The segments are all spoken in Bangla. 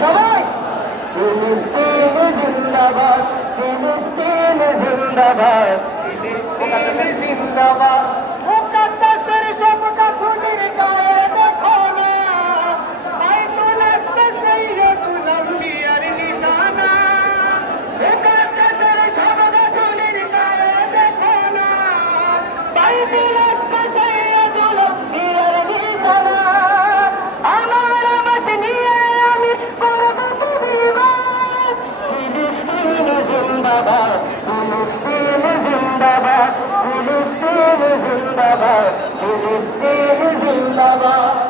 সবাই। ফিলিস্তিন জিন্দাবাদ ফিলিস্তিন জিন্দাবাদ ফিলিস্তিন জিন্দাবাদ। জিন্দাবাদ ফিলিস্তিন জিন্দাবাদ।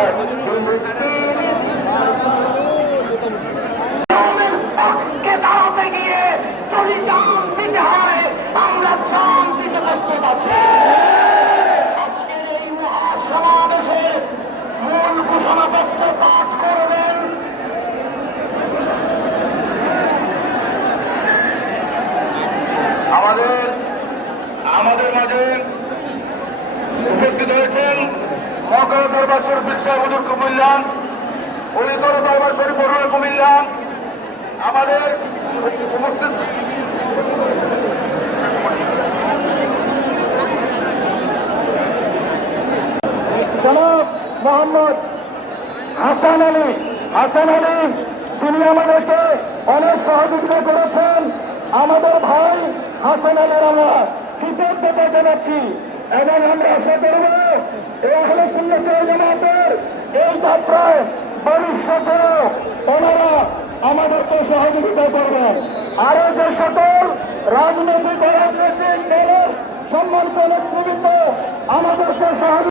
দল দরবার শরীফ বিরসা হুজুর কুমিল্লান উনি দল দরবার শরীফ বরুণ কুমিল্লান, আমাদের উপস্থিত মোহাম্মদ হাসান আলী। হাসান আলী, তিনি আমাদেরকে অনেক সহযোগিতা করেছেন। আমাদের ভাই হাসান আলী আমরা কৃতজ্ঞতা জানাচ্ছি। এবং আমরা আশা করব এখানে সুন্নতে জামাতের এই যাত্রায় ভবিষ্যতেও ওনারা আমাদেরকে সহযোগিতা করবেন আরও যে সকল রাজনৈতিক রাজনৈতিক দলের সম্মানিত নেতৃত্ব আমাদেরকে সহযোগিতা